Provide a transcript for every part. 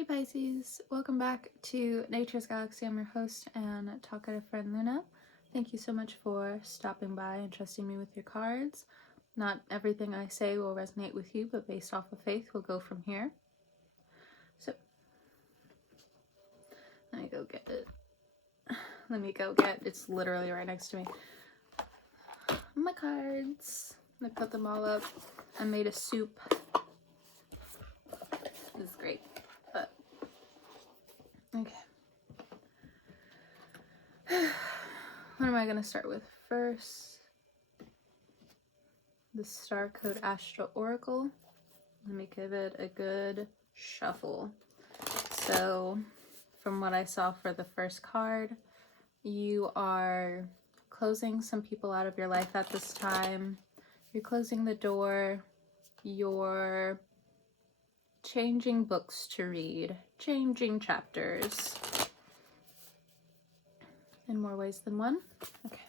Hey Pisces, welcome back to Nature's Galaxy. I'm your host and talkative friend Luna. Thank you so much for stopping by and trusting me with your cards. Not everything I say will resonate with you, but based off of faith, we'll go from here. So, let me go get, it's literally right next to me, my cards. I put them all up. I made a soup. This is great, but okay. What am I going to start with first? The Star Code Astro Oracle. Let me give it a good shuffle. So, from what I saw for the first card, you are closing some people out of your life at this time. You're closing the door. You're changing books to read, changing chapters. In more ways than one. Okay.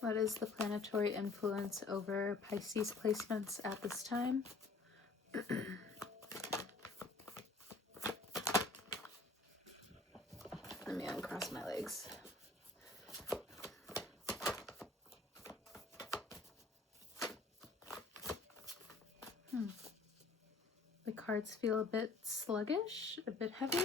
What is the planetary influence over Pisces placements at this time? Let me uncross my legs. The cards feel a bit sluggish, a bit heavy.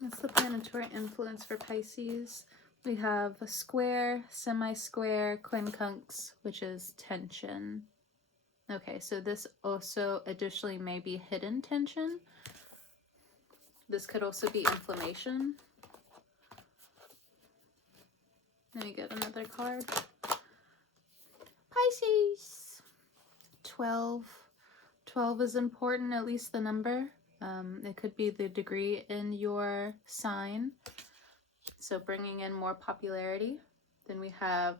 That's the planetary influence for Pisces. We have a square, semi-square, quincunx, which is tension. Okay, so this also additionally may be hidden tension. This could also be inflammation. Let me get another card. Pisces. 12. 12 is important, at least the number. It could be the degree in your sign. So bringing in more popularity. Then we have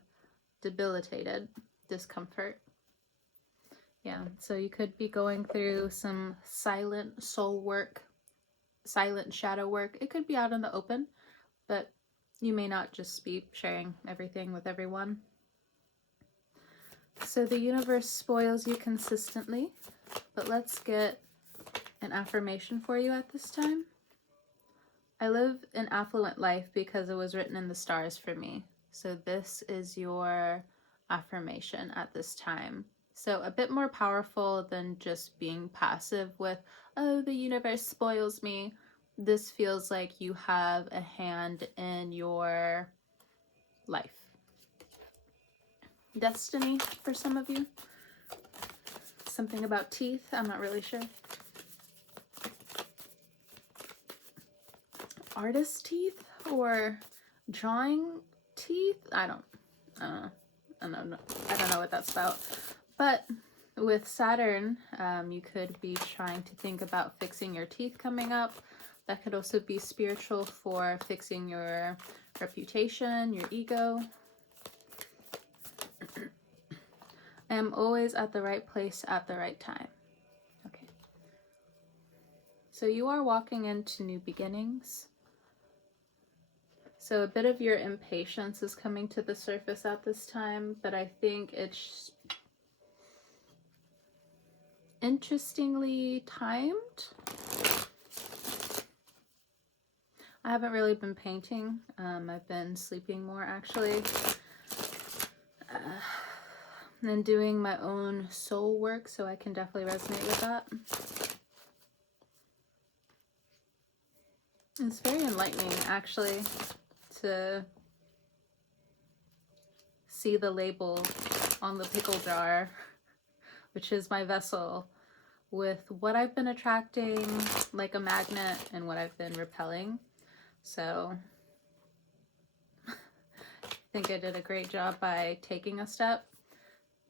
debilitated, discomfort. Yeah, so you could be going through some silent soul work, silent shadow work. It could be out in the open, but you may not just be sharing everything with everyone. So the universe spoils you consistently, but let's get an affirmation for you at this time. I live an affluent life because it was written in the stars for me. So this is your affirmation at this time. So a bit more powerful than just being passive with, oh, the universe spoils me. This feels like you have a hand in your life. Destiny for some of you. Something about teeth, I'm not really sure. Artist teeth or drawing teeth? I don't know what that's about. But with Saturn, you could be trying to think about fixing your teeth coming up. That could also be spiritual for fixing your reputation, your ego. I am always at the right place at the right time. Okay. So you are walking into new beginnings. So a bit of your impatience is coming to the surface at this time, but I think it's interestingly timed. I haven't really been painting. I've been sleeping more actually. And doing my own soul work, so I can definitely resonate with that. It's very enlightening actually to see the label on the pickle jar, which is my vessel, with what I've been attracting like a magnet and what I've been repelling. So I think I did a great job by taking a step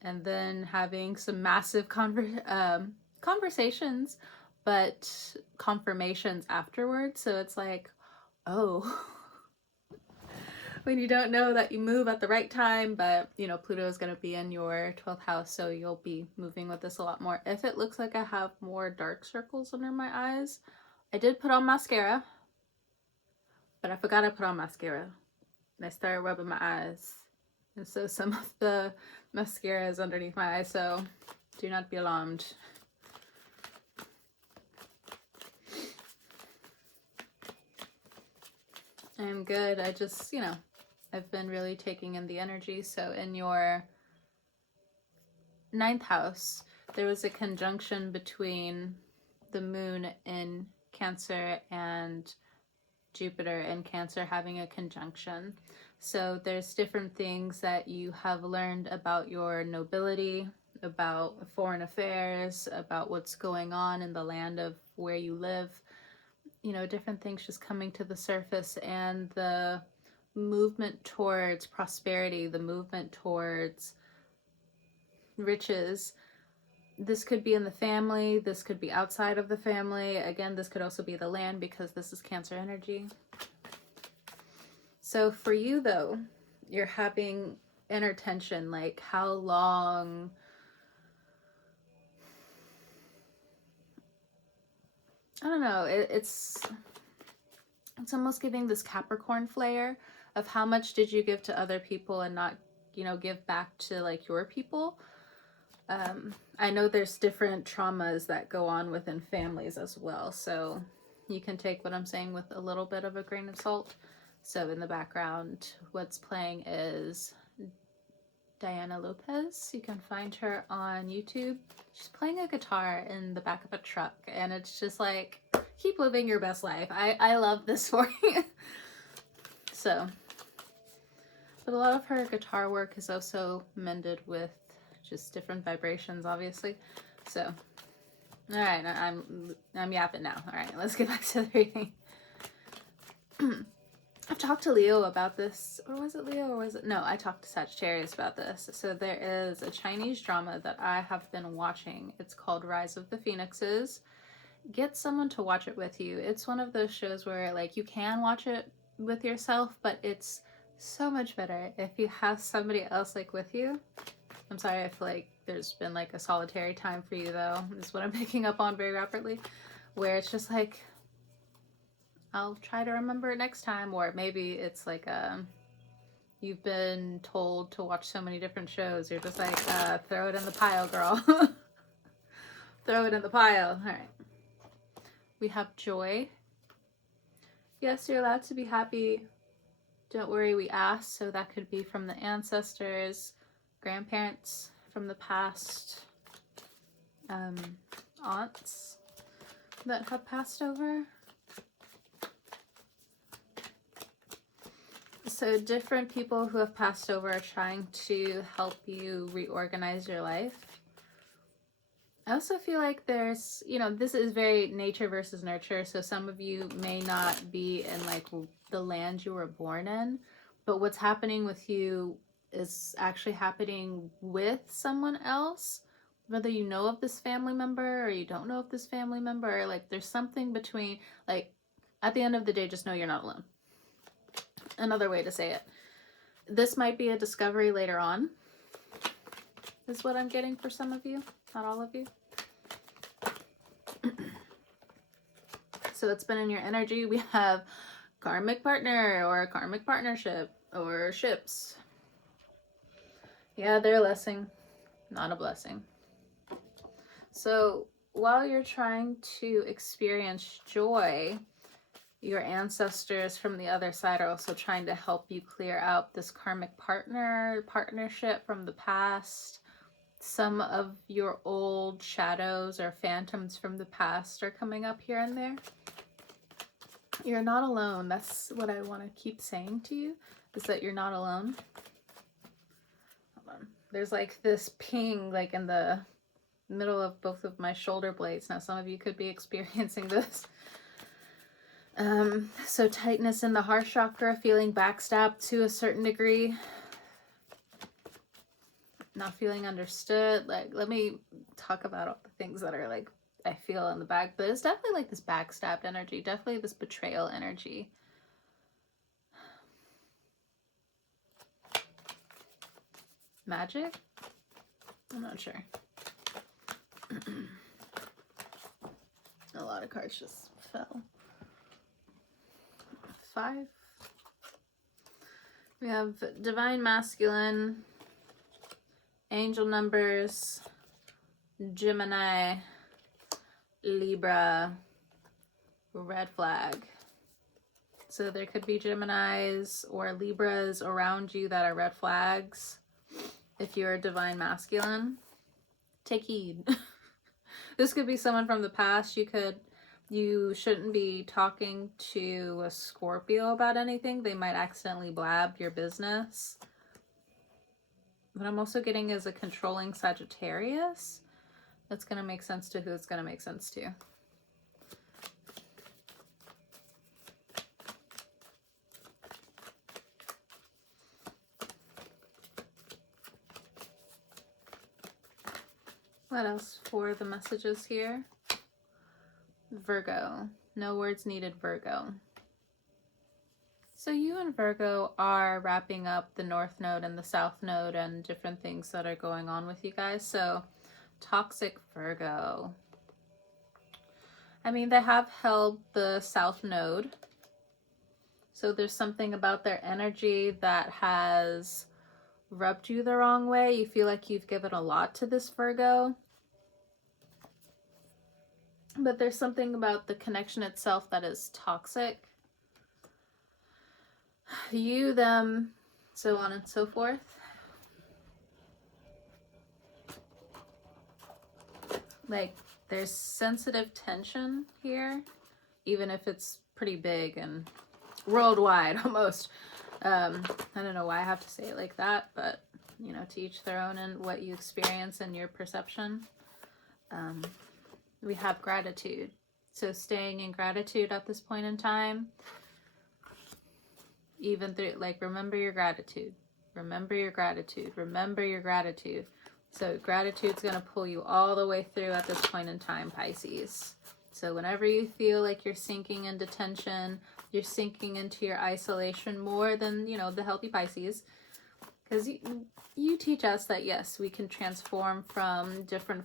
and then having some massive conversations, but confirmations afterwards. So it's like, oh, when you don't know that you move at the right time, but you know, Pluto is going to be in your 12th house, so you'll be moving with this a lot more. If it looks like I have more dark circles under my eyes, I did put on mascara, but I forgot I put on mascara and I started rubbing my eyes, and so some of the mascara is underneath my eyes. So Do not be alarmed. I am good. I just, I've been really taking in the energy. So in your 9th house, there was a conjunction between the moon in Cancer and Jupiter in Cancer having a conjunction. So there's different things that you have learned about your nobility, about foreign affairs, about what's going on in the land of where you live. Different things just coming to the surface, and the movement towards prosperity, the movement towards riches. This could be in the family, this could be outside of the family. Again, this could also be the land because this is Cancer energy. So for you though, you're having inner tension, like how long, I don't know, it's almost giving this Capricorn flair of how much did you give to other people and not, give back to like your people. I know there's different traumas that go on within families as well, so you can take what I'm saying with a little bit of a grain of salt. So in the background, what's playing is Diana Lopez. You can find her on YouTube. She's playing a guitar in the back of a truck, and it's just like, keep living your best life. I love this for you. So, but a lot of her guitar work is also mended with just different vibrations, obviously. So, all right, I'm yapping now. All right, let's get back to the reading. I've talked to Leo about this, or was it Leo, or was it? No, I talked to Sagittarius about this. So there is a Chinese drama that I have been watching. It's called Rise of the Phoenixes. Get someone to watch it with you. It's one of those shows where like you can watch it with yourself, but it's so much better if you have somebody else like with you. I'm sorry if like there's been like a solitary time for you though. This is what I'm picking up on very rapidly, where it's just like, I'll try to remember it next time, or maybe it's like you've been told to watch so many different shows, you're just like, throw it in the pile, girl. Throw it in the pile. All right. We have joy. Yes, you're allowed to be happy. Don't worry, we asked. So that could be from the ancestors, grandparents from the past, aunts that have passed over. So different people who have passed over are trying to help you reorganize your life. I also feel like there's, this is very nature versus nurture. So some of you may not be in like the land you were born in, but what's happening with you is actually happening with someone else. Whether you know of this family member or you don't know of this family member, or like there's something between, like at the end of the day, just know you're not alone. Another way to say it. This might be a discovery later on, is what I'm getting for some of you, not all of you. So it's been in your energy. We have karmic partner or karmic partnership or ships. Yeah, they're a blessing, not a blessing. So while you're trying to experience joy, your ancestors from the other side are also trying to help you clear out this karmic partnership from the past. Some of your old shadows or phantoms from the past are coming up here and there. You're not alone. That's what I want to keep saying to you, is that you're not alone. Hold on. There's like this ping like in the middle of both of my shoulder blades. Now some of you could be experiencing this. So tightness in the heart chakra, feeling backstabbed to a certain degree, not feeling understood. Like, let me talk about all the things that are like, I feel in the back, but it's definitely like this backstabbed energy, definitely this betrayal energy. Magic? I'm not sure. A lot of cards just fell. 5. We have divine masculine, angel numbers, Gemini, Libra, red flag. So there could be Geminis or Libras around you that are red flags. If you're a divine masculine, take heed. This could be someone from the past. You shouldn't be talking to a Scorpio about anything. They might accidentally blab your business. What I'm also getting is a controlling Sagittarius. That's going to make sense to who it's going to make sense to. What else for the messages here? Virgo. No words needed, Virgo. So you and Virgo are wrapping up the North Node and the South Node and different things that are going on with you guys. So toxic Virgo. I mean, they have held the South Node. So there's something about their energy that has rubbed you the wrong way. You feel like you've given a lot to this Virgo. But there's something about the connection itself that is toxic. You, them, so on and so forth. Like, there's sensitive tension here, even if it's pretty big and worldwide almost. I don't know why I have to say it like that, but, you know, to each their own and what you experience and your perception. We have gratitude. So staying in gratitude at this point in time, even through, like, remember your gratitude. Remember your gratitude. Remember your gratitude. So gratitude's going to pull you all the way through at this point in time, Pisces. So whenever you feel like you're sinking into tension, you're sinking into your isolation more than, you know, the healthy Pisces. Because you teach us that, yes, we can transform from different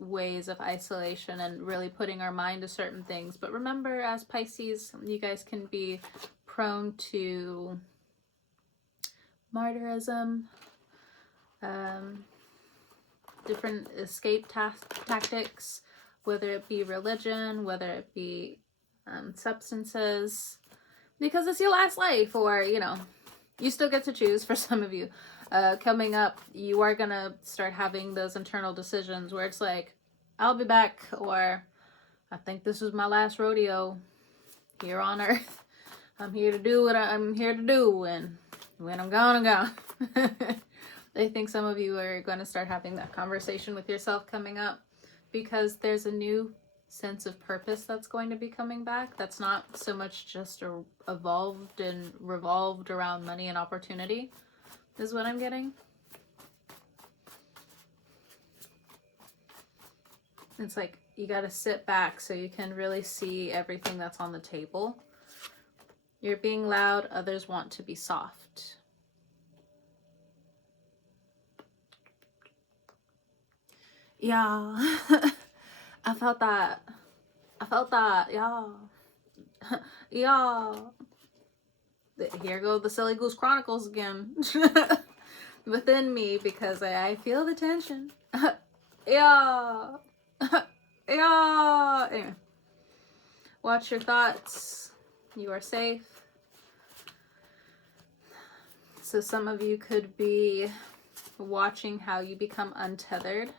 ways of isolation and really putting our mind to certain things. But remember, as Pisces, you guys can be prone to martyrism, different escape tactics, whether it be religion, whether it be substances, because it's your last life, or, you know, you still get to choose for some of you. Coming up, you are going to start having those internal decisions where it's like, I'll be back, or I think this is my last rodeo here on Earth. I'm here to do what I'm here to do, and when I'm gone, I'm gone. I think some of you are going to start having that conversation with yourself coming up, because there's a new sense of purpose that's going to be coming back. That's not so much just evolved and revolved around money and opportunity, is what I'm getting. It's like you got to sit back so you can really see everything that's on the table. You're being loud, others want to be soft. Yeah. I felt that. Yeah. Yeah. Here go the Silly Goose Chronicles again. Within me, because I feel the tension. Yeah. Yeah. Anyway. Watch your thoughts. You are safe. So some of you could be watching how you become untethered.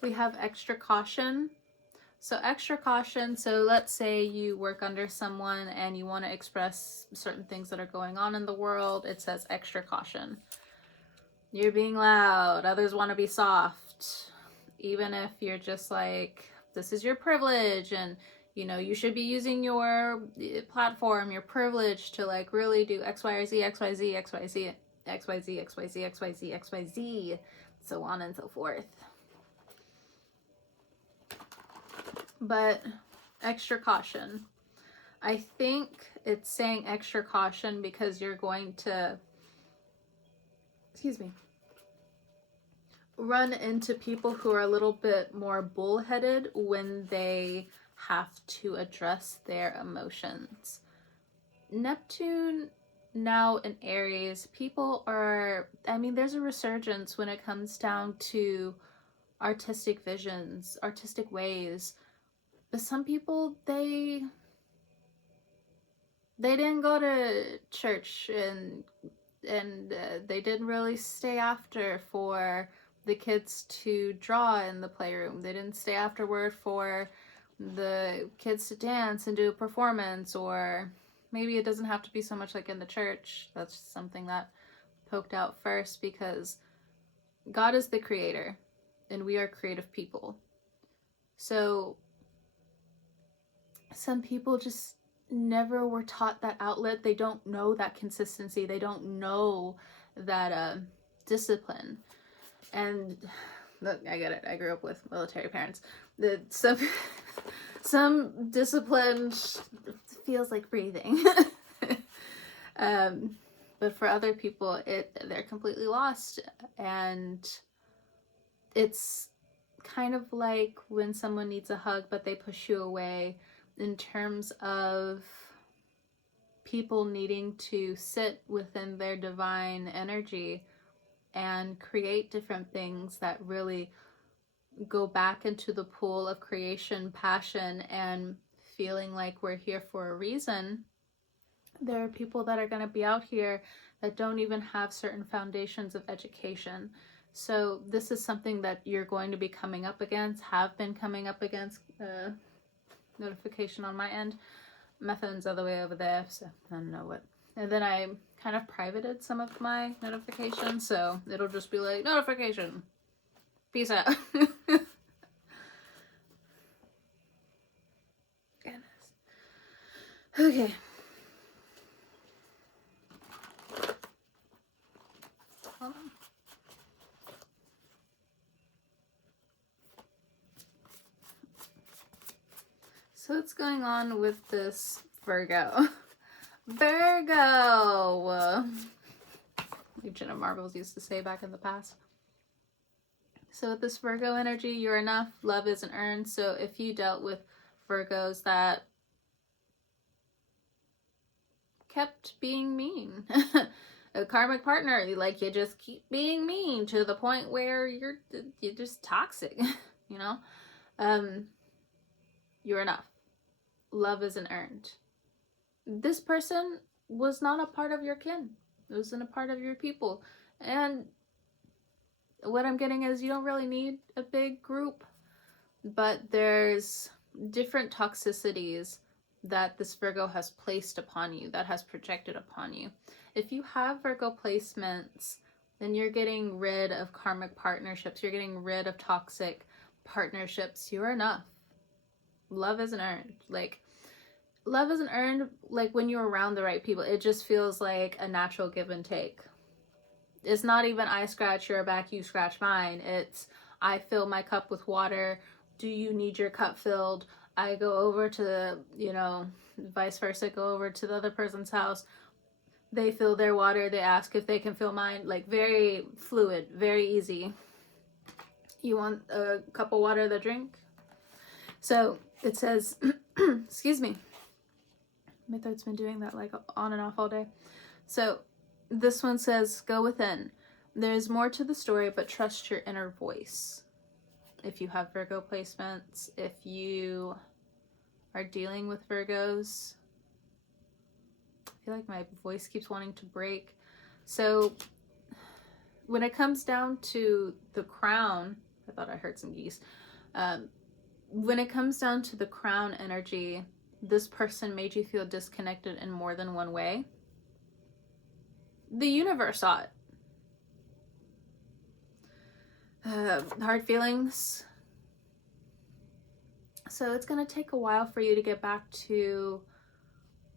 We have extra caution. So extra caution, so let's say you work under someone and you want to express certain things that are going on in the world. It says extra caution. You're being loud, others want to be soft. Even if you're just like, this is your privilege, and you know, you should be using your platform, your privilege to like really do X, Y, or Z, X, Y, Z, X, Y, Z, X, Y, Z, X, Y, Z, X, Y, Z, X, Y, Z, so on and so forth. But extra caution. I think it's saying extra caution because you're going to, run into people who are a little bit more bullheaded when they have to address their emotions. Neptune now in Aries, people are, I mean, there's a resurgence when it comes down to artistic visions, artistic ways. But some people, they didn't go to church, and they didn't really stay after for the kids to draw in the playroom. They didn't stay afterward for the kids to dance and do a performance, or maybe it doesn't have to be so much like in the church. That's something that poked out first, because God is the creator and we are creative people. So some people just never were taught that outlet. They don't know that consistency. They don't know that discipline. And look, I get it. I grew up with military parents. Some discipline feels like breathing. But for other people, they're completely lost. And it's kind of like when someone needs a hug, but they push you away, in terms of people needing to sit within their divine energy and create different things that really go back into the pool of creation, passion, and feeling like we're here for a reason. There are people that are going to be out here that don't even have certain foundations of education. So this is something that you're going to be coming up against, have been coming up against. Notification on my end. My phone's all the way over there, so I don't know what. And then I kind of privated some of my notifications, so it'll just be like, notification. Peace out. Goodness. Okay. Hold on. So what's going on with this Virgo? Virgo! Legion of Marvels used to say back in the past. So with this Virgo energy, you're enough. Love isn't earned. So if you dealt with Virgos that kept being mean, a karmic partner, like you just keep being mean to the point where you're just toxic, you know, you're enough. Love isn't earned. This person was not a part of your kin. It wasn't a part of your people. And what I'm getting is you don't really need a big group, but there's different toxicities that this Virgo has placed upon you, that has projected upon you. If you have Virgo placements, then you're getting rid of karmic partnerships. You're getting rid of toxic partnerships. You're enough. Love isn't earned. Like, love isn't earned like when you're around the right people. It just feels like a natural give and take. It's not even I scratch your back, you scratch mine. It's I fill my cup with water. Do you need your cup filled? I go over to, vice versa, go over to the other person's house. They fill their water. They ask if they can fill mine. Like, very fluid, very easy. You want a cup of water to drink? So it says, excuse me. My throat's been doing that like on and off all day. So this one says, go within. There's more to the story, but trust your inner voice. If you have Virgo placements, if you are dealing with Virgos, I feel like my voice keeps wanting to break. So when it comes down to the crown, I thought I heard some geese. When it comes down to the crown energy, this person made you feel disconnected in more than one way. The universe saw it. Hard feelings. So it's going to take a while for you to get back to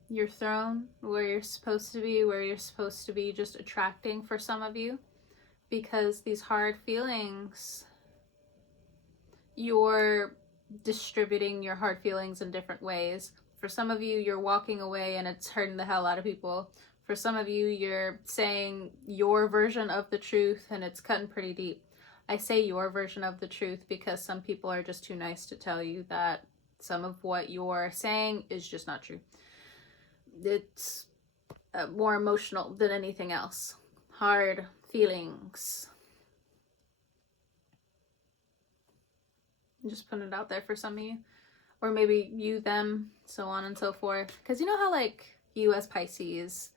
your throne, where you're supposed to be just attracting for some of you, because these hard feelings, you're distributing your hard feelings in different ways. For some of you, you're walking away and it's hurting the hell out of people. For some of you, you're saying your version of the truth and it's cutting pretty deep. I say your version of the truth because some people are just too nice to tell you that some of what you're saying is just not true. It's more emotional than anything else. Hard feelings. I'm just putting it out there for some of you. Or maybe you, them, so on and so forth. Because you know how, like, you as Pisces,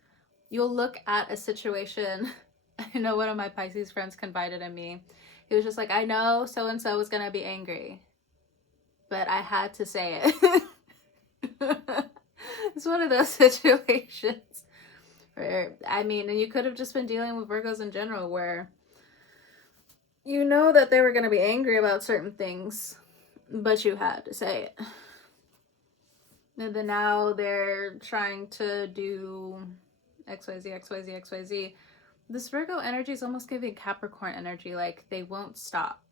you'll look at a situation. I know one of my Pisces friends confided in me. He was just like, I know so-and-so was going to be angry, but I had to say it. It's one of those situations where, I mean, and you could have just been dealing with Virgos in general, where you know that they were going to be angry about certain things, but you had to say it. And then now they're trying to do XYZ, XYZ, XYZ. This Virgo energy is almost giving Capricorn energy, like they won't stop.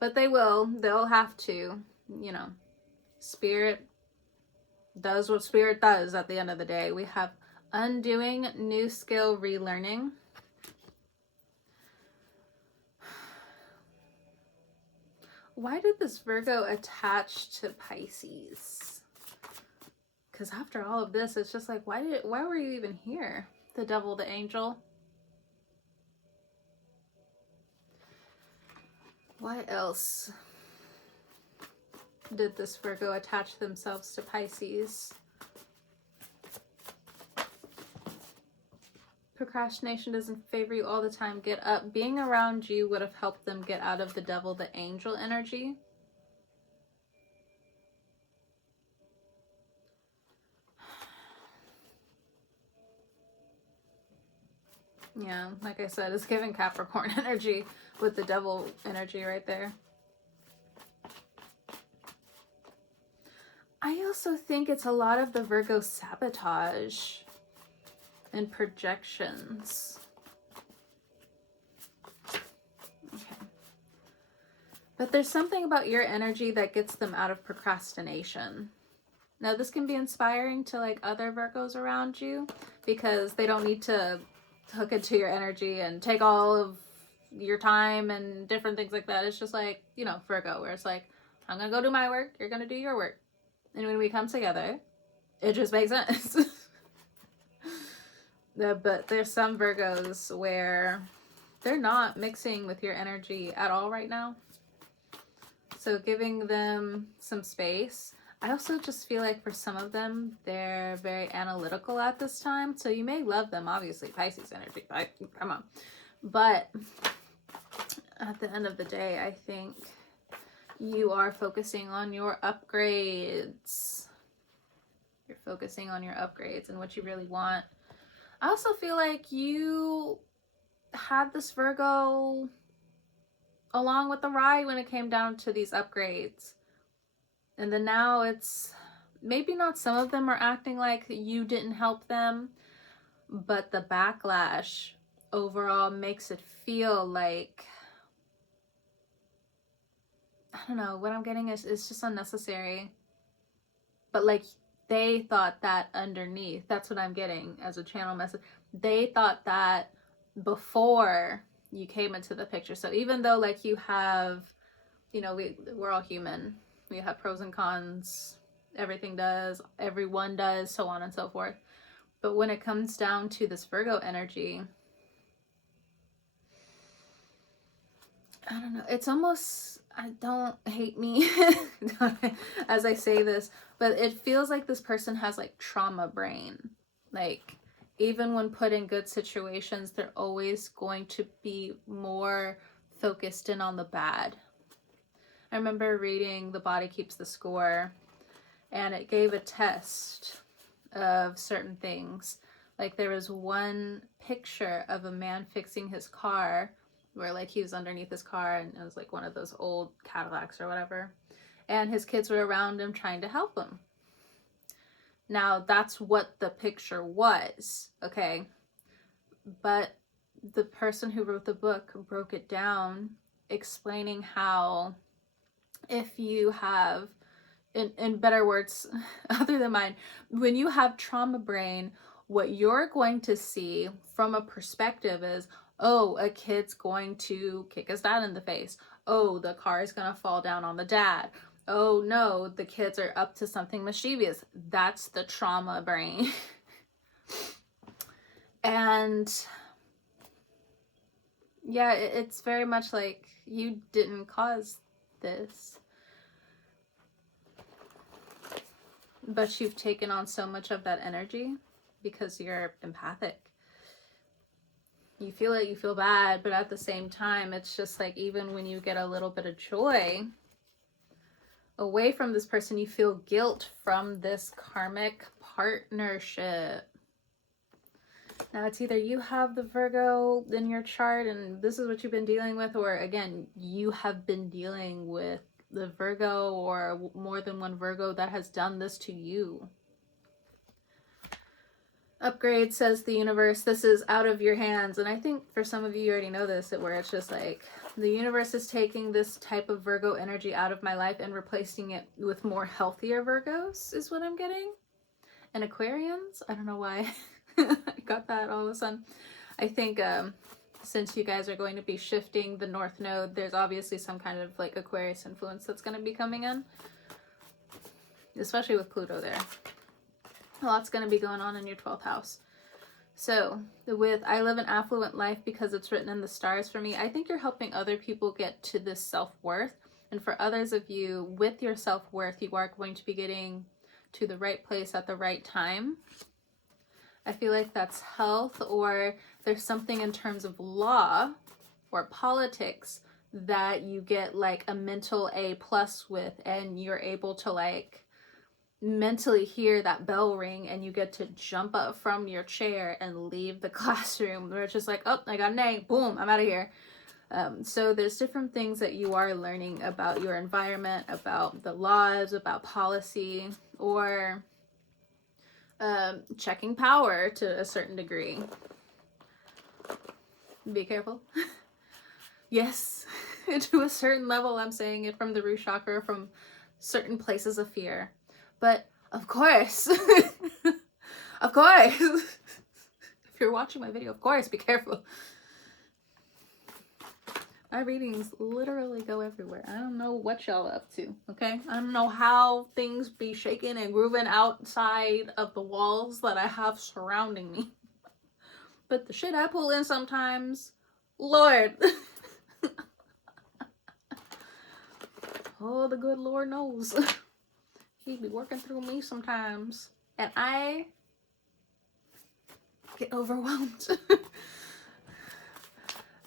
But they will. They'll have to, you know. Spirit does what Spirit does at the end of the day. We have undoing, new skill, relearning. Why did this Virgo attach to Pisces? Because after all of this, it's just like, why were you even here? The devil, the angel. Why else did this Virgo attach themselves to Pisces? Procrastination doesn't favor you all the time. Get up. Being around you would have helped them get out of the devil, the angel energy. Yeah, like I said, it's giving Capricorn energy with the devil energy right there. I also think it's a lot of the Virgo sabotage and projections. Okay. But there's something about your energy that gets them out of procrastination. Now, this can be inspiring to like other Virgos around you, because they don't need to hook into your energy and take all of your time and different things like that. It's just like, you know, Virgo, where it's like, I'm gonna go do my work, you're gonna do your work, and when we come together, it just makes sense. But there's some Virgos where they're not mixing with your energy at all right now, so giving them some space. I also just feel like for some of them, they're very analytical at this time. So you may love them, obviously, Pisces energy. Come on. But at the end of the day, I think you are focusing on your upgrades. You're focusing on your upgrades and what you really want. I also feel like you had this Virgo along with the ride when it came down to these upgrades. And then now it's maybe not, some of them are acting like you didn't help them, but the backlash overall makes it feel like, I don't know, what I'm getting is it's just unnecessary. But like they thought that underneath, that's what I'm getting as a channel message. They thought that before you came into the picture. So even though like you have, you know, we're all human. We have pros and cons. Everything does. Everyone does. So on and so forth. But when it comes down to this Virgo energy, I don't know. It's almost, I don't hate me as I say this, but it feels like this person has like trauma brain. Like even when put in good situations, they're always going to be more focused in on the bad. I remember reading The Body Keeps the Score, and it gave a test of certain things. Like there was one picture of a man fixing his car, where like he was underneath his car, and it was like one of those old Cadillacs or whatever, and his kids were around him trying to help him. Now that's what the picture was, okay? But the person who wrote the book broke it down, explaining how if you have, in better words other than mine, when you have trauma brain, what you're going to see from a perspective is, oh, a kid's going to kick his dad in the face. Oh, the car is going to fall down on the dad. Oh no, the kids are up to something mischievous. That's the trauma brain. And yeah, it's very much like you didn't cause this, but you've taken on so much of that energy because you're empathic. You feel it, you feel bad, but at the same time, it's just like even when you get a little bit of joy away from this person, you feel guilt from this karmic partnership. Now, it's either you have the Virgo in your chart and this is what you've been dealing with, or again, you have been dealing with the Virgo or more than one Virgo that has done this to you. Upgrade, says the universe, this is out of your hands. And I think for some of you, you already know this, where it's just like the universe is taking this type of Virgo energy out of my life and replacing it with more healthier Virgos is what I'm getting. And Aquarians, I don't know why I got that all of a sudden. I think since you guys are going to be shifting the North Node, there's obviously some kind of like Aquarius influence that's going to be coming in, especially with Pluto there. A lot's going to be going on in your 12th house. So with I live an affluent life because it's written in the stars for me, I think you're helping other people get to this self-worth. And for others of you, with your self-worth, you are going to be getting to the right place at the right time. I feel like that's health, or there's something in terms of law or politics that you get like a mental A+ with, and you're able to like mentally hear that bell ring and you get to jump up from your chair and leave the classroom where it's just like, oh, I got an A, boom, I'm out of here. So there's different things that you are learning about your environment, about the laws, about policy, or checking power to a certain degree. Be careful. Yes, to a certain level, I'm saying it from the root chakra, from certain places of fear. But of course, of course, if you're watching my video, of course, be careful. My readings literally go everywhere. I don't know what y'all up to, okay? I don't know how things be shaking and grooving outside of the walls that I have surrounding me. But the shit I pull in sometimes, Lord. Oh, the good Lord knows. He be working through me sometimes. And I get overwhelmed.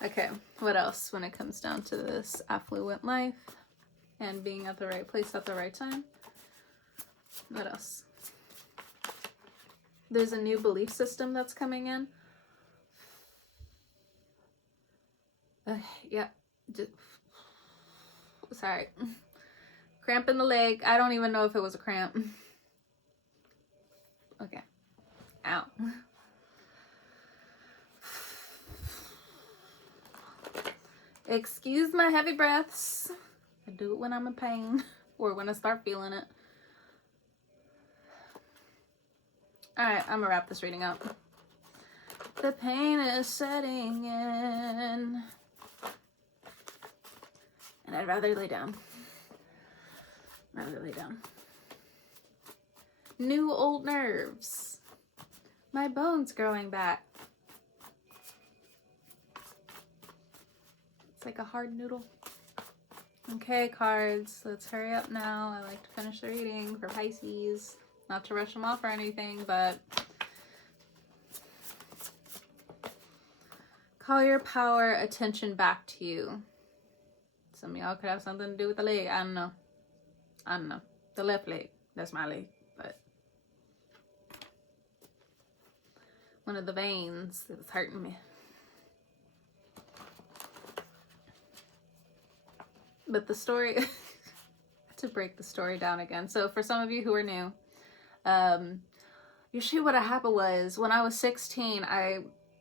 Okay, what else when it comes down to this affluent life and being at the right place at the right time? What else? There's a new belief system that's coming in. Yeah. Sorry. Cramp in the leg. I don't even know if it was a cramp. Okay. Ow. Excuse my heavy breaths. I do it when I'm in pain or when I start feeling it. Alright, I'm gonna wrap this reading up. The pain is setting in. And I'd rather lay down. Rather lay down. New old nerves. My bones growing back. It's like a hard noodle. Okay, cards, let's hurry up now. I like to finish the reading for Pisces. Not to rush them off or anything, but call your power attention back to you. Some of y'all could have something to do with the leg. I don't know. The left leg. That's my leg. But one of the veins that was hurting me. But the story, to break the story down again. So for some of you who are new, usually what happened was when I was 16, I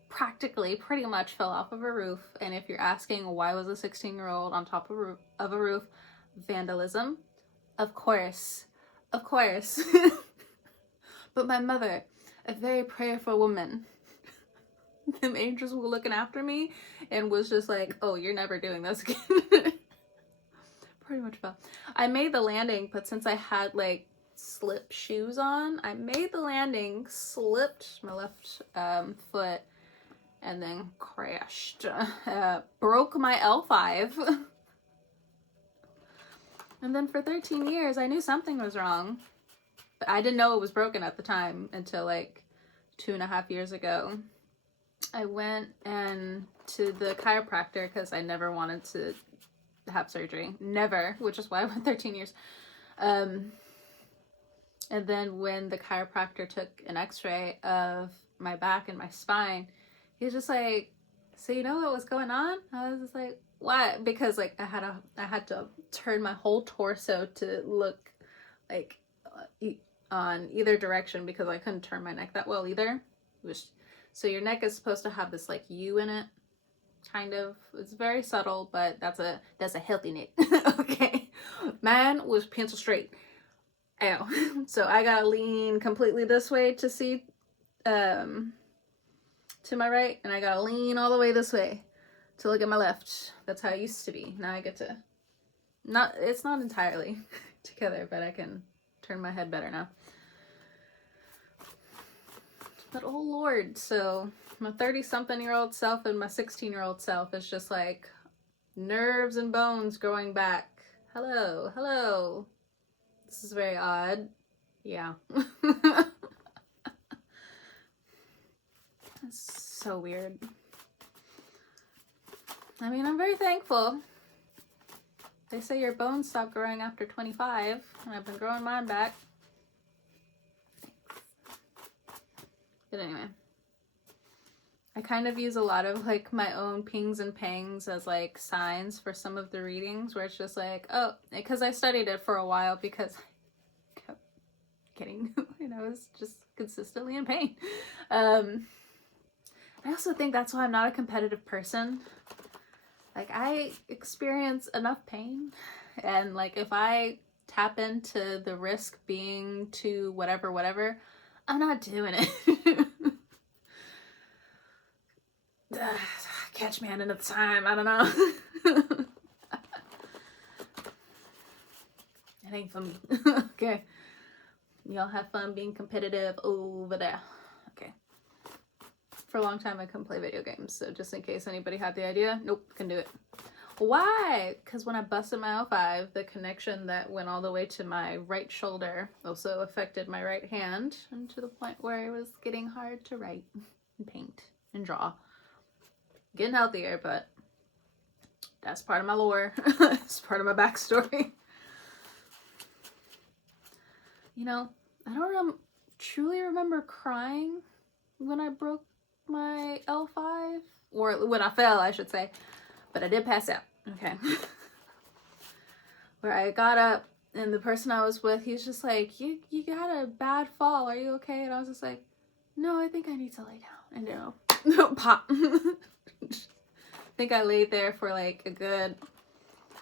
practically pretty much fell off of a roof. And if you're asking why was a 16-year-old on top of a roof, vandalism, of course. But my mother, a very prayerful woman, them angels were looking after me and was just like, oh, you're never doing this again. Pretty much fell. I made the landing, but since I had like slip shoes on. I made the landing, slipped my left foot, and then crashed. Broke my L5. And then for 13 years, I knew something was wrong. But I didn't know it was broken at the time until like 2.5 years ago. I went to the chiropractor because I never wanted to have surgery. Never, which is why I went 13 years. And then when the chiropractor took an x-ray of my back and my spine, he was just like, so you know what was going on? I was just like, what? Because like I had to turn my whole torso to look like on either direction because I couldn't turn my neck that well either. So your neck is supposed to have this like U in it, kind of. It's very subtle, but that's a healthy neck. Okay, mine was pencil straight. Ow. So I gotta lean completely this way to see to my right, and I gotta lean all the way this way to look at my left. That's how it used to be. Now I get to it's not entirely together, but I can turn my head better now. But oh Lord, so my 30-something-year-old self and my 16-year-old self is just like nerves and bones growing back. Hello, hello. This is very odd. Yeah. It's so weird. I mean, I'm very thankful. They say your bones stop growing after 25, and I've been growing mine back. But anyway, I kind of use a lot of like my own pings and pangs as like signs for some of the readings where it's just like, oh, because I studied it for a while because I kept getting, and I was just consistently in pain. I also think that's why I'm not a competitive person. Like I experience enough pain, and like if I tap into the risk being to whatever, I'm not doing it. Catch me at another time. I don't know. It ain't for me. Okay. Y'all have fun being competitive over there. Okay. For a long time, I couldn't play video games. So just in case anybody had the idea, nope, can do it. Why? Because when I busted my L5, the connection that went all the way to my right shoulder also affected my right hand, and to the point where it was getting hard to write and paint and draw. Getting healthier, but that's part of my lore. It's part of my backstory. You know, I don't truly remember crying when I broke my L5, or when I fell, I should say, but I did pass out. Okay. Where I got up, and the person I was with, he's just like, you got a bad fall, are you okay? And I was just like, no, I think I need to lay down. And no, pop. I think I laid there for like a good,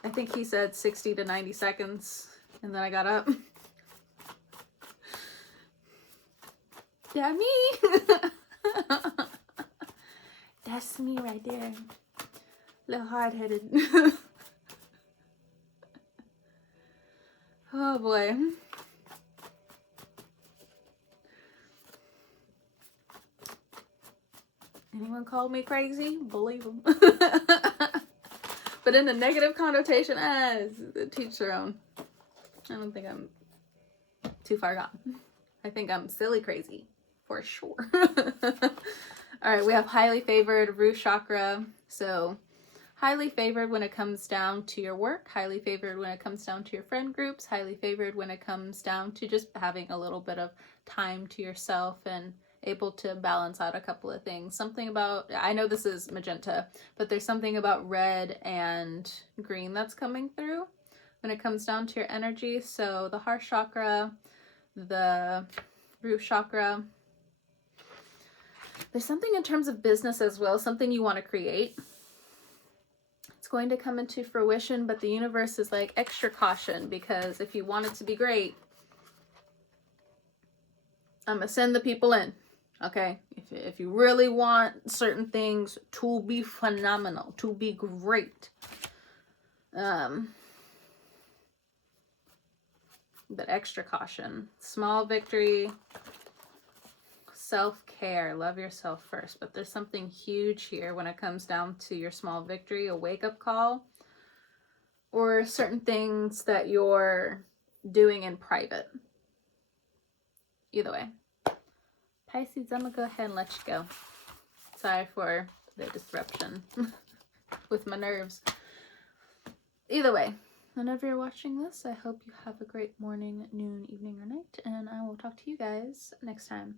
I think he said 60 to 90 seconds, and then I got up. Yeah, me. That's me right there. A little hard-headed. Oh boy. Anyone called me crazy? Believe them. But in the negative connotation, teach their own. I don't think I'm too far gone. I think I'm silly crazy, for sure. All right, we have highly favored root chakra. So highly favored when it comes down to your work, highly favored when it comes down to your friend groups, highly favored when it comes down to just having a little bit of time to yourself and able to balance out a couple of things. Something about, I know this is magenta, but there's something about red and green that's coming through when it comes down to your energy. So the heart chakra, the root chakra. There's something in terms of business as well, something you want to create. It's going to come into fruition, but the universe is like extra caution, because if you want it to be great, I'm going to send the people in. Okay? If you really want certain things to be phenomenal, to be great, But extra caution. Small victory. Self-care. Love yourself first. But there's something huge here when it comes down to your small victory. A wake-up call. Or certain things that you're doing in private. Either way. Pisces, I'm going to go ahead and let you go. Sorry for the disruption with my nerves. Either way, whenever you're watching this, I hope you have a great morning, noon, evening, or night, and I will talk to you guys next time.